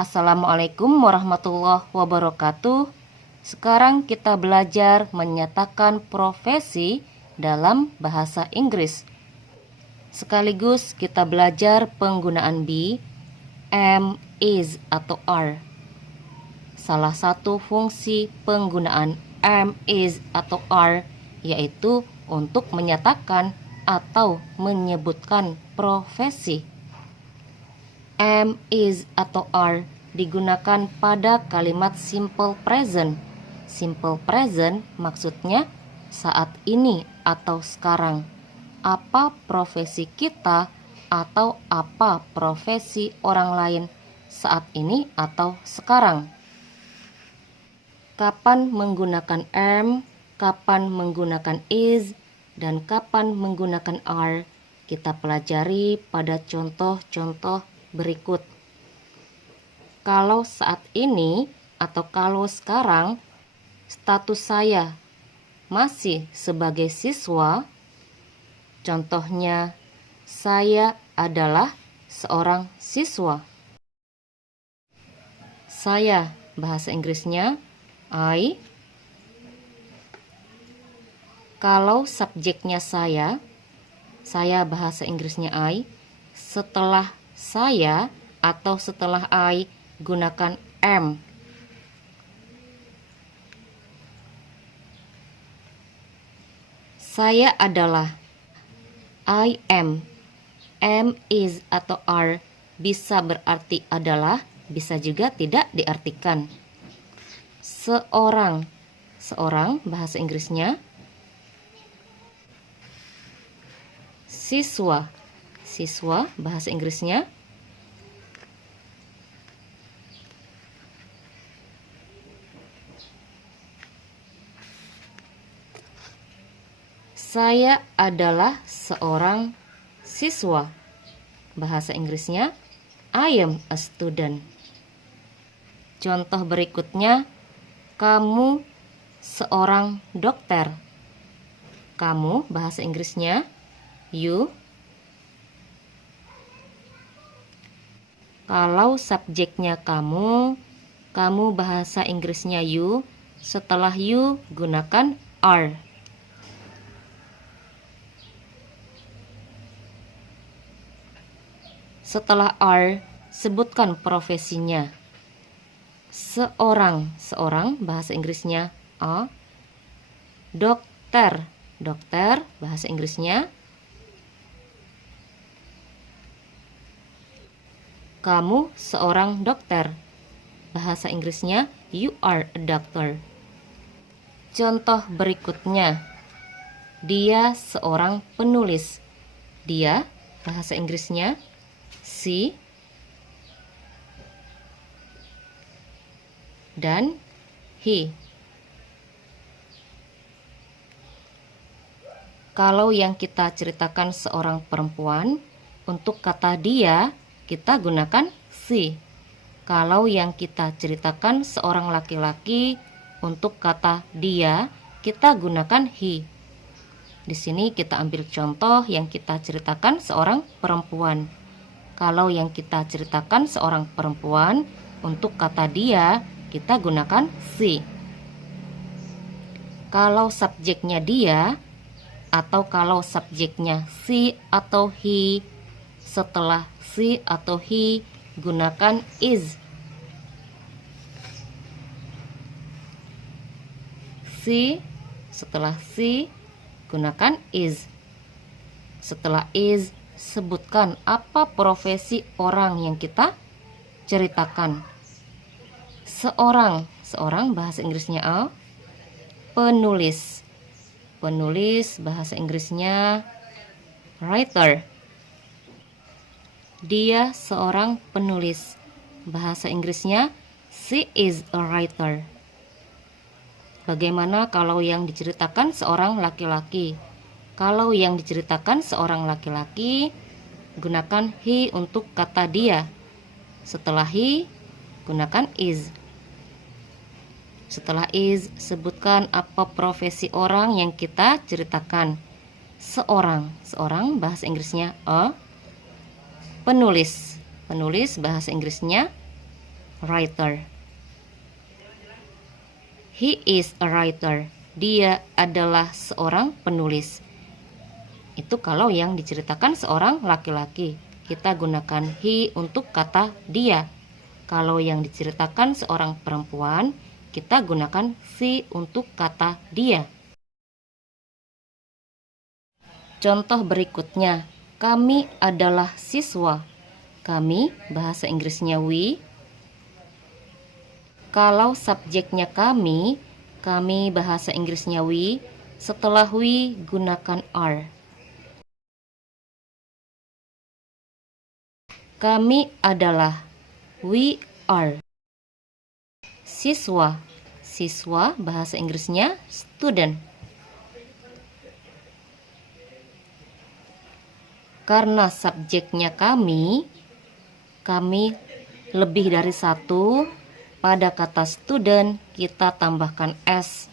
Assalamualaikum warahmatullahi wabarakatuh. Sekarang kita belajar menyatakan profesi dalam bahasa Inggris. Sekaligus kita belajar penggunaan be, am, is, atau are. Salah satu fungsi penggunaan am, is, atau are yaitu untuk menyatakan atau menyebutkan profesi. Am, is, atau are digunakan pada kalimat simple present. Simple present maksudnya saat ini atau sekarang. Apa profesi kita atau apa profesi orang lain saat ini atau sekarang. Kapan menggunakan am, kapan menggunakan is, dan kapan menggunakan are kita pelajari pada contoh-contoh berikut. Kalau saat ini atau kalau sekarang, status saya masih sebagai siswa. Contohnya, saya adalah seorang siswa. Saya, bahasa Inggrisnya I. Kalau subjeknya saya bahasa Inggrisnya I. Setelah saya atau setelah I, gunakan am. Saya adalah I am. Am, is, atau are bisa berarti adalah, bisa juga tidak diartikan. Seorang bahasa Inggrisnya siswa bahasa Inggrisnya saya adalah seorang siswa, bahasa Inggrisnya I am a student. Contoh berikutnya, kamu seorang dokter. Kamu, bahasa Inggrisnya you. Kalau subjeknya kamu bahasa Inggrisnya you. Setelah you, gunakan are. Setelah are, sebutkan profesinya. Seorang bahasa Inggrisnya a. Dokter bahasa Inggrisnya kamu seorang dokter, bahasa Inggrisnya you are a doctor. Contoh berikutnya, dia seorang penulis. Dia, bahasa Inggrisnya she, dan he. Kalau yang kita ceritakan seorang perempuan, untuk kata dia kita gunakan she. Kalau yang kita ceritakan seorang laki-laki, untuk kata dia kita gunakan he. Di sini kita ambil contoh yang kita ceritakan seorang perempuan. Kalau yang kita ceritakan seorang perempuan, untuk kata dia kita gunakan she. Kalau subjeknya dia atau kalau subjeknya she atau he, setelah she atau he gunakan is. She, setelah she gunakan is. Setelah is, sebutkan apa profesi orang yang kita ceritakan. Seorang bahasa Inggrisnya a. Penulis bahasa Inggrisnya writer. Dia seorang penulis, bahasa Inggrisnya she is a writer. Bagaimana kalau yang diceritakan seorang laki-laki? Kalau yang diceritakan seorang laki-laki, gunakan he untuk kata dia. Setelah he, gunakan is. Setelah is, sebutkan apa profesi orang yang kita ceritakan. Seorang bahasa Inggrisnya a. Penulis bahasa Inggrisnya writer. He is a writer. Dia adalah seorang penulis. Itu kalau yang diceritakan seorang laki-laki, kita gunakan he untuk kata dia. Kalau yang diceritakan seorang perempuan, kita gunakan she untuk kata dia. Contoh berikutnya, kami adalah siswa. Kami, bahasa Inggrisnya we. Kalau subjeknya kami bahasa Inggrisnya we. Setelah we, gunakan are. Kami adalah, we are. Siswa, siswa bahasa Inggrisnya student. Karena subjeknya kami lebih dari satu, pada kata student kita tambahkan s.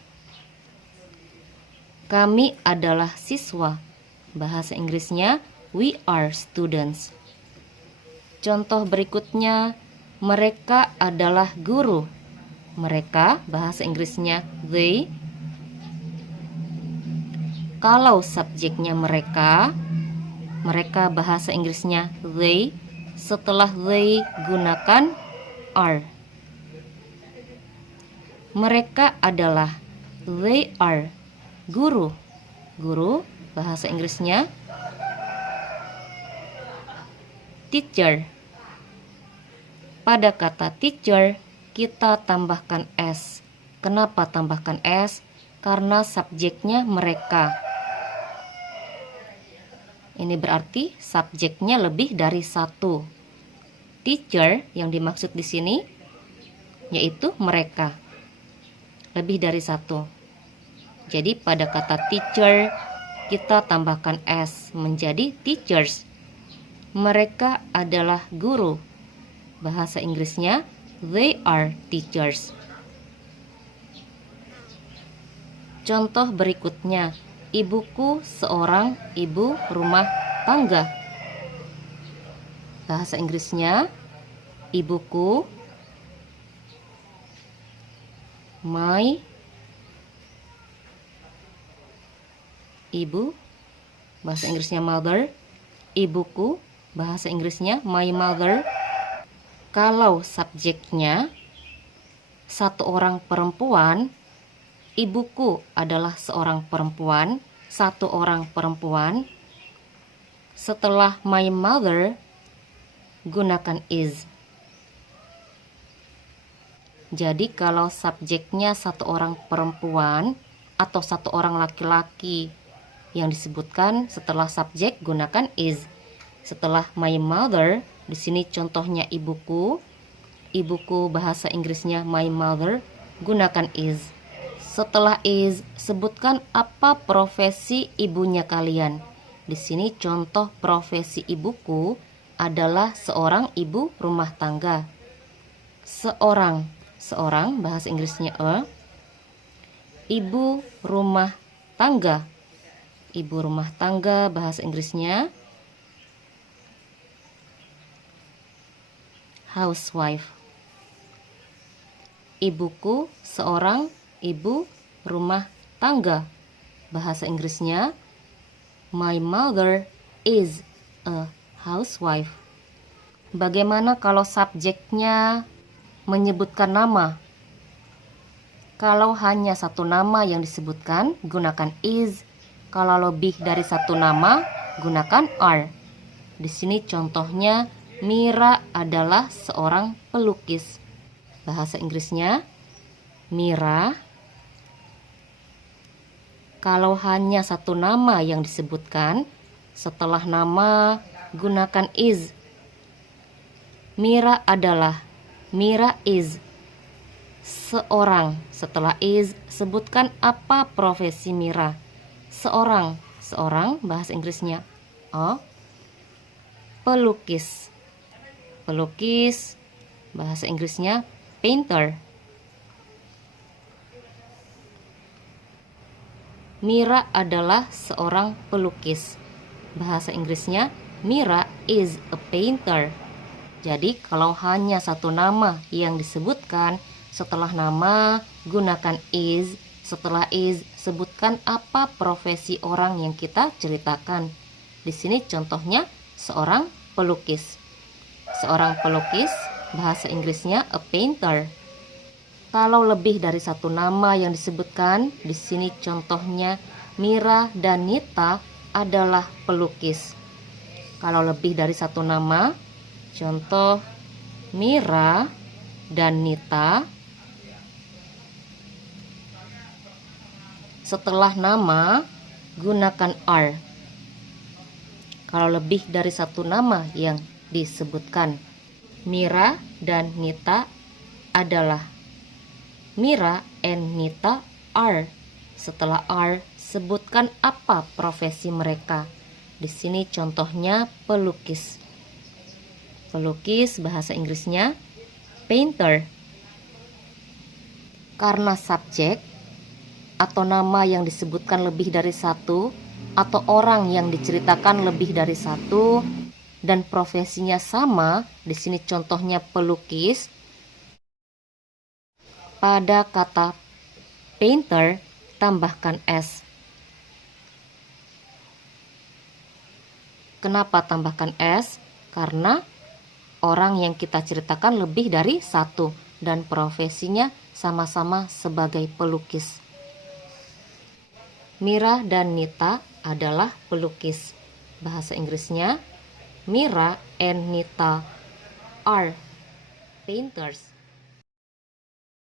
Kami adalah siswa, bahasa Inggrisnya we are students. Contoh berikutnya, mereka adalah guru. Mereka, bahasa Inggrisnya they. Kalau subjeknya mereka bahasa Inggrisnya they. Setelah they, gunakan are. Mereka adalah, they are, guru. Guru, bahasa Inggrisnya teacher. Pada kata teacher, kita tambahkan s. Kenapa tambahkan s? Karena subjeknya mereka. Ini berarti subjeknya lebih dari satu. Teacher yang dimaksud di sini yaitu mereka. Lebih dari satu. Jadi pada kata teacher kita tambahkan s menjadi teachers. Mereka adalah guru. Bahasa Inggrisnya they are teachers. Contoh berikutnya, ibuku seorang ibu rumah tangga. Bahasa Inggrisnya ibuku, my, ibu, bahasa Inggrisnya mother, ibuku, bahasa Inggrisnya my mother. Kalau subjeknya satu orang perempuan, ibuku adalah seorang perempuan, satu orang perempuan. Setelah my mother, gunakan is. Jadi kalau subjeknya satu orang perempuan atau satu orang laki-laki yang disebutkan setelah subjek, gunakan is. Setelah my mother, di sini contohnya ibuku. Ibuku bahasa Inggrisnya my mother, gunakan is. Setelah is, sebutkan apa profesi ibunya kalian. Di sini contoh profesi ibuku adalah seorang ibu rumah tangga. Seorang bahasa Inggrisnya a. Ibu rumah tangga. Ibu rumah tangga bahasa Inggrisnya housewife. Ibuku seorang ibu rumah tangga. Bahasa Inggrisnya my mother is a housewife. Bagaimana kalau subjeknya menyebutkan nama? Kalau hanya satu nama yang disebutkan, gunakan is. Kalau lebih dari satu nama, gunakan are. Di sini contohnya, Mira adalah seorang pelukis. Bahasa Inggrisnya Mira. Kalau hanya satu nama yang disebutkan, setelah nama gunakan is. Mira adalah, Mira is seorang. Setelah is, sebutkan apa profesi Mira. Seorang bahasa Inggrisnya pelukis. Pelukis bahasa Inggrisnya painter. Mira adalah seorang pelukis. Bahasa Inggrisnya Mira is a painter. Jadi kalau hanya satu nama yang disebutkan, setelah nama gunakan is, setelah is sebutkan apa profesi orang yang kita ceritakan. Di sini contohnya seorang pelukis. Seorang pelukis, bahasa Inggrisnya a painter. Kalau lebih dari satu nama yang disebutkan, di sini contohnya Mira dan Nita adalah pelukis. Kalau lebih dari satu nama, contoh Mira dan Nita. Setelah nama gunakan are. Kalau lebih dari satu nama yang disebutkan, Mira dan Nita adalah. Mira and Nita are. Setelah are sebutkan apa profesi mereka. Di sini contohnya pelukis. Pelukis bahasa Inggrisnya painter. Karena subjek atau nama yang disebutkan lebih dari satu atau orang yang diceritakan lebih dari satu dan profesinya sama, di sini contohnya pelukis. Pada kata painter tambahkan s. Kenapa tambahkan s? Karena orang yang kita ceritakan lebih dari satu dan profesinya sama-sama sebagai pelukis. Mira dan Nita adalah pelukis. Bahasa Inggrisnya Mira and Nita are painters.